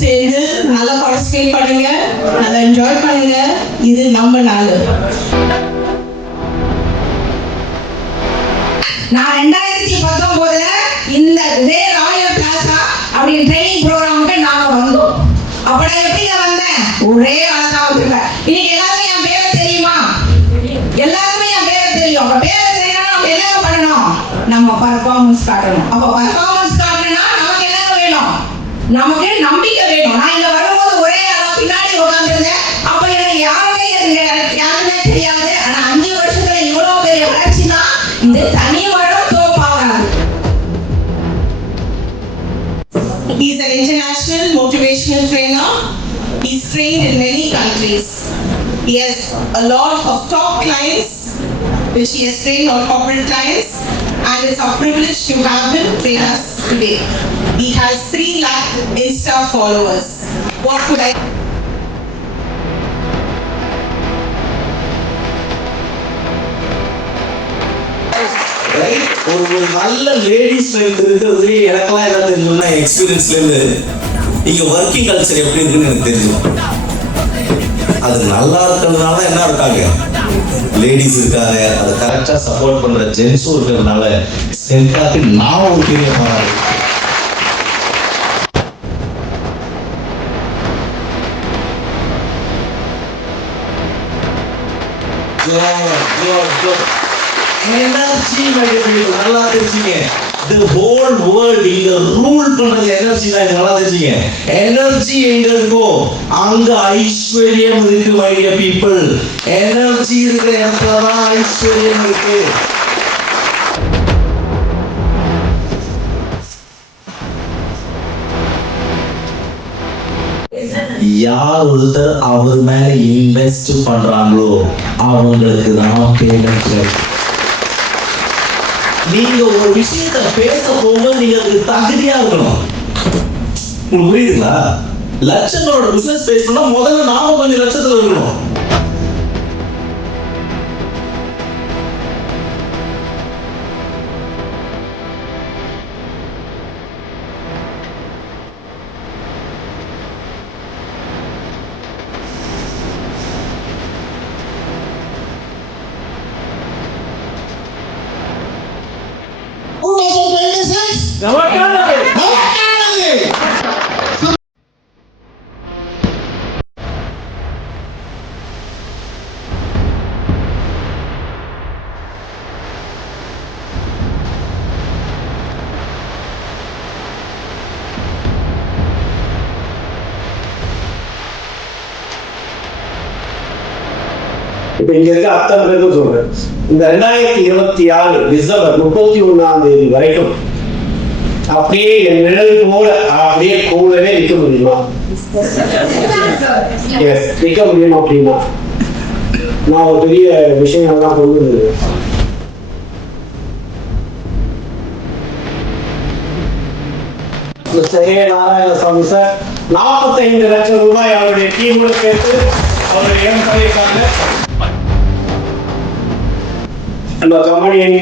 சேர்ந்து நல்லா பார்ட்டிசிபேட் பண்ணுங்க, நல்லா என்ஜாய் பண்ணுங்க. இது நம்ம நாள். நான் 2019 இந்த இதே ராயல் பிளாசா அப்படி ட்ரைனிங் ப்ரோக்ராமுக்கு நாங்க வந்தோம். அப்ப நான் எப்படிங்க வந்தேன்? ஒரே ஆளா வந்துருக்கேன். இன்னைக்கு எல்லாருமே என் பேரை தெரியுமா? எல்லாருமே என் பேரை தெரியும். அப்ப பேரை தெரியும்னா நம்ம என்ன பண்ணணும்? நம்ம பர்ஃபார்மன்ஸ் காட்டணும். அப்ப பர்ஃபார்மன்ஸ் காட்டணும்னா நமக்கு என்ன வேணும்? நமக்கு நம்பிக்கை வேணும். நான் இங்க வரும்போது ஒரே ஆளா பின்னாடி உட்காந்துருந்தேன். அப்ப எனக்கு யாருமே தெரியாது. ஆனா 5 வருஷத்துல இவ்வளவு பெரிய வளர்ச்சினா இந்த தனி வரும் தோப்பாகாது. He is an international motivational trainer. He is trained in many countries. He has a lot of top clients, which he has trained on corporate clients, and it's our privilege to have him train us today. He has 3 lakh Insta followers. What could I? ஒரு நல்ல ladies strength இருக்கிறதுலே எனக்கெல்லாம் என்ன தெரியும்னா எக்ஸ்பீரியன்ஸ்லேருந்து இங்கே working culture எப்படி இருக்குன்னு எனக்கு தெரியும். அது நல்லா இருக்கிறதுனால என்ன இருக்காங்க, லேடிஸ் இருக்காங்க, அதை கரெக்டாக சப்போர்ட் பண்ணுற ஜென்ஸும் இருக்கிறதுனால சென்டாக்கு நான் ஒரு பெரிய பாராட்டு. எனர்ஜி நல்லா தெரிஞ்சுங்க. The whole world இங்க ரூல் பண்றது எனர்ஜி தான். நல்லா தெரிஞ்சுங்க. எனர்ஜி எங்க இருக்கோ அங்க ஐஸ்வர்யம் இருக்கு. my dear people, எனர்ஜி இருக்கிற இடத்துல தான் ஐஸ்வர்யம் இருக்கு. யார் ஒருத்தர் அவர் மேல இன்வெஸ்ட் பண்றாங்களோ அவங்களுக்கு தான் பேமெண்ட். நீங்க ஒரு விஷயத்தை பேச போகும்போது நீங்க அதுக்கு தகுதியா இருக்கணும். உங்களுக்கு புரியுதுங்களா? லட்சங்களோட பிசினஸ் பேசணும்னா முதல்ல நாம கொஞ்சம் லட்சத்துல இருக்கணும். இப்ப இங்க இருக்க அத்தனை பேருக்கும் சொல்றேன், இந்த 2026 டிசம்பர் 31 வரைக்கும் அப்படியே என் நிழல் போல அப்படியே கூடவே நிக்க முடியுமா? நிக்க முடியும். அப்படின்னா நான் ஒரு பெரிய விஷயங்கள்லாம் கொண்டு நாராயணசாமி சார் 45 லட்சம் ரூபாய் அவருடைய டீமோட சேர்த்து அவருடைய இளம்பலைக்காக நம்ம கம்பெனியின்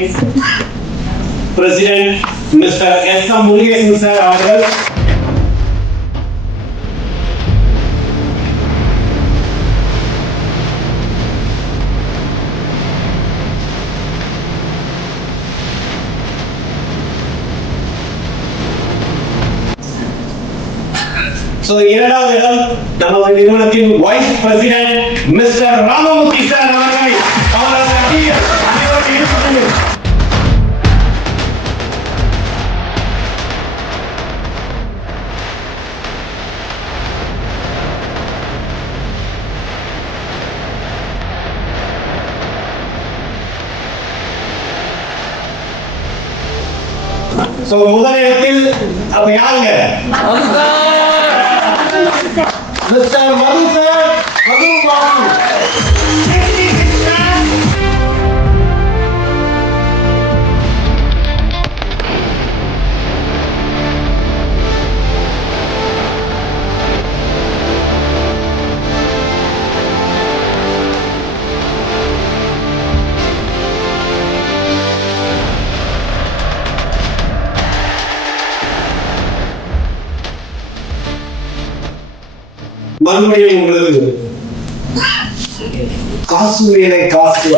president mister S M. Murugesan sir அவர்கள் இரண்டாவது இடம் நமது நிறுவனத்தின் vice president mister Ramamurthy sir அவர்கள் முதலிடத்தில் அப்ப யாருங்க? Mister Madhu sir, Madhu Babu. மறுபடியும் உங்களுக்கு காசு மேலே காசு.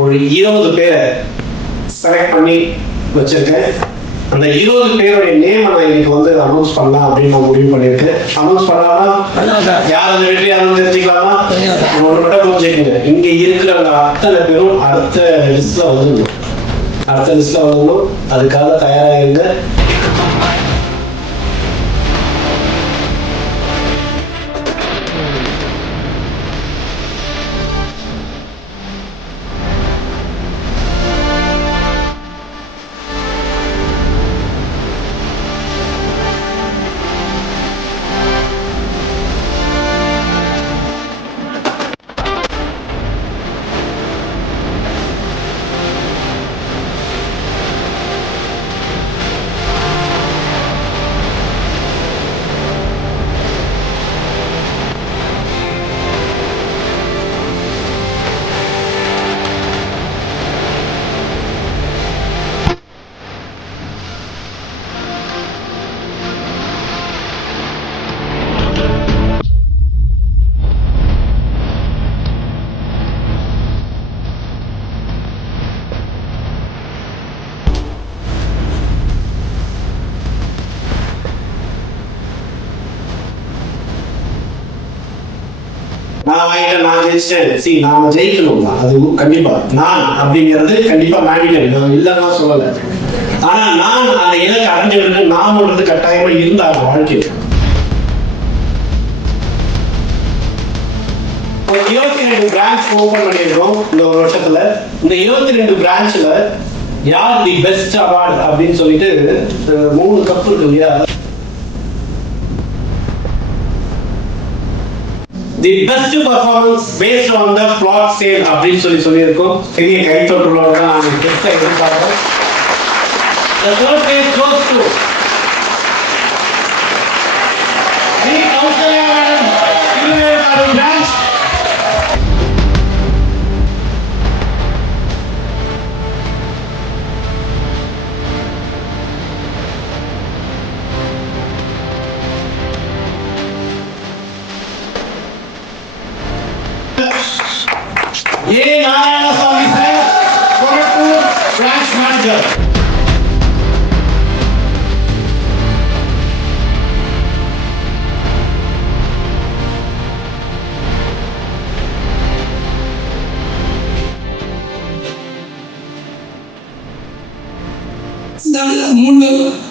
ஒரு 20 பேரை செலக்ட் பண்ணி வச்சிருக்கேன். அந்த 20 பேருடைய நேம் நான் இன்னைக்கு வந்து அனௌன்ஸ் பண்ணலாம் அப்படின்னு நான் முடிவு பண்ணியிருக்கேன். அனௌன்ஸ் பண்ணலாமா? யார் அந்த வெற்றி யாரும் தெரிஞ்சுக்கலாமா? ஒரு மட்டும் புரிஞ்சுக்கங்க, இங்க இருக்கிறவங்க அத்தனை பேரும் அடுத்த லிஸ்ட்ல வந்துடணும். அதுக்காக தயாராகிருங்க. நான் ஜெயிச்சிட்டேன். நாம ஜெயிக்கணும், அது கண்டிப்பா. நான் அப்படிங்கிறது கண்டிப்பா மேடிக்கல், நான் இல்லைன்னா சொல்லலை. ஆனா நான் அந்த இலக்கை அடைஞ்சிருக்கு, நாமன்றது கட்டாயமா இருந்தாங்க வாழ்க்கையில். 22 பிரான்ச் ஓபன் பண்ணியிருக்கோம் இந்த ஒரு வருஷத்துல. இந்த 22 பிரான்ச்ல யார் தி பெஸ்ட் அவார்ட் அப்படின்னு சொல்லிட்டு 3 கப் இருக்கு இல்லையா? The best performance based on the plot sale அப்படின்னு சொல்லியிருக்கோம். பெரிய கைத்தொற்றுள்ளோட தான் நான் பெஸ்ட்டை எதிர்பார்க்கிறேன். The third place goes to Sri Kausalya Madam, Tiluvelu branch. A. Narayanaswamy sir, Korattur branch manager.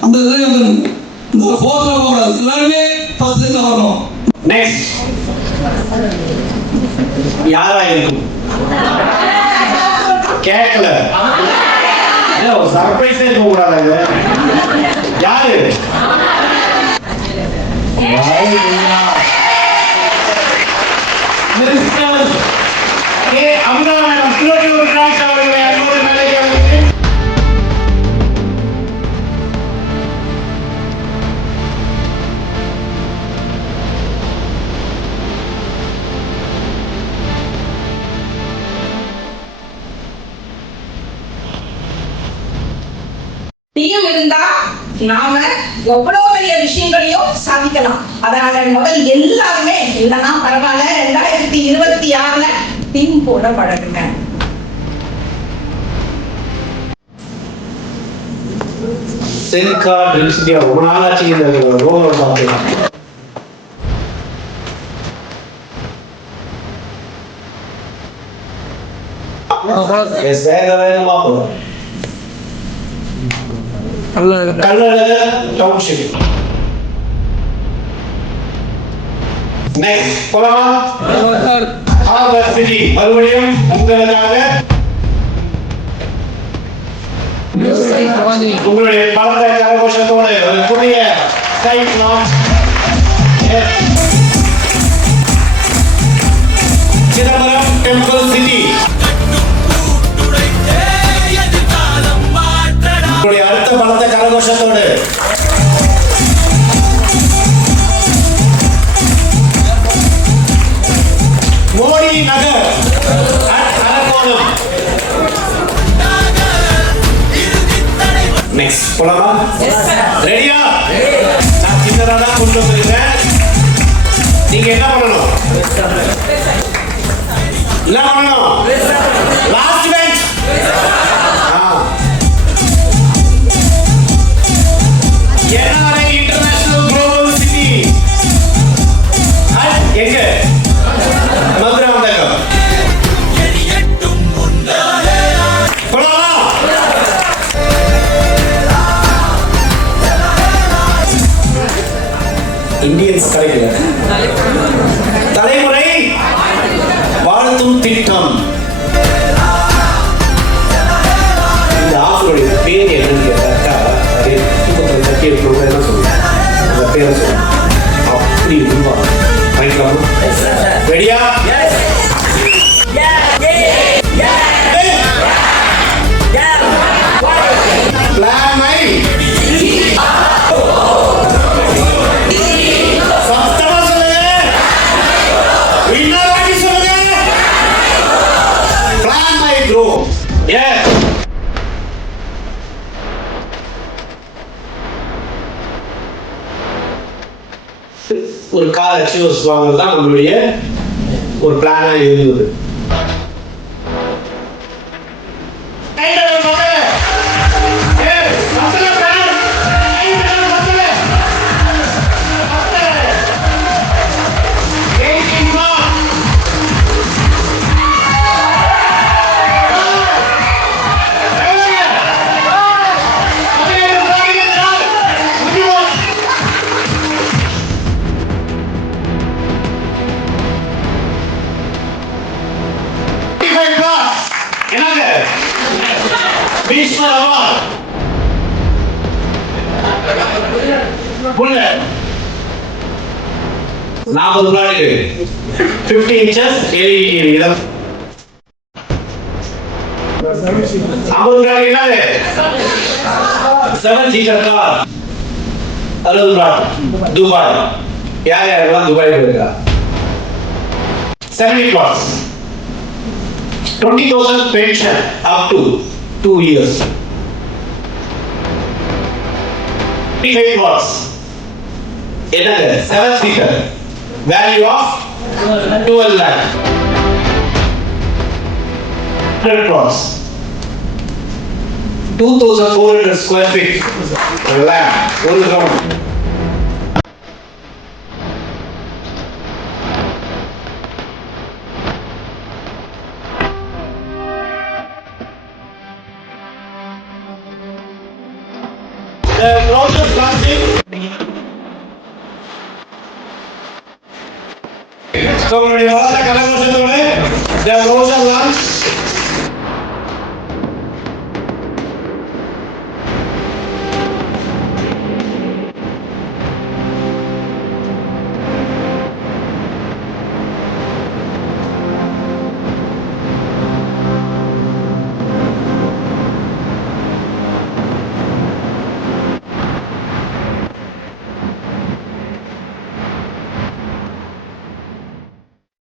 அந்த எல்லாருமே வரணும். நெக்ஸ்ட் யாரா இருக்கும்? கேட்கல, சர்ப்ரைஸே இருக்க கூடாது. யாரு? Minister K Amudha madam, Tiruvallur branch அவர்களை அன்போடு மேலே அழைக்கிறேன். டீம் இருந்தா நாம எவ்வளவு பெரிய விஷயங்களையும் சாதிக்கலாம். அதனால முதல் எல்லாருமே இல்லைன்னா பரவாயில்ல, 2026ல டீம் போட பழகுங்க. சென்கா ட்ரிங்க்ஸ்டியா ரொம்ப நாளாச்சு இந்த ரோகோட பார்த்துக்கலாம். வேகமா போகும். கல்லழக டவுன்ஷிப். நெக்ஸ்ட் போலாமா? ஹார்பர் சிட்டி மறுபடியும் உங்களுக்காக உங்களுடைய பலத்தை கரகோஷத்தோடு ஒரு புதிய side launch. Chidambaram temple city அடுத்த பலத்தை கரகோஷ போலாமா? ரெடியா? நான் சின்னதாக தான் கொண்டு வந்துருக்கேன். நீங்க என்ன பண்ணணும்? என்ன பண்ணணும்? Last bench. NRI international global city எங்க? மதுராந்தகம். இந்தியன்ஸ் கிடைக்கல. தலைமுறை வாழ்த்தும் திட்டம். இந்த ஆஃபருடைய பேர் என்னன்னு கேட்டாக்கா என்ன சொல்லுங்க, அந்த பேரை சொல்லுங்க. அப்படி ரூபா வாங்கிக்கலாமா? ரெடியா? பிளான் மை ஒரு கார் அச்சீவ்ஸ் வாங்குறது தான் நம்மளுடைய ஒரு பிளானா இருந்தது. $40 50 inches LED இதெல்லாம் $50 என்னது 7-seater car $60 துபாய். யார் யாரெல்லாம் துபாய் போயிருக்கா? 70 plus 20,000 pension up to 2 years. 35 plus என்னது 7-seater value of 12 lakh. 100 plus 2,400 square feet land. ஒரு ground. The brochure plastic. So, the brochure lunch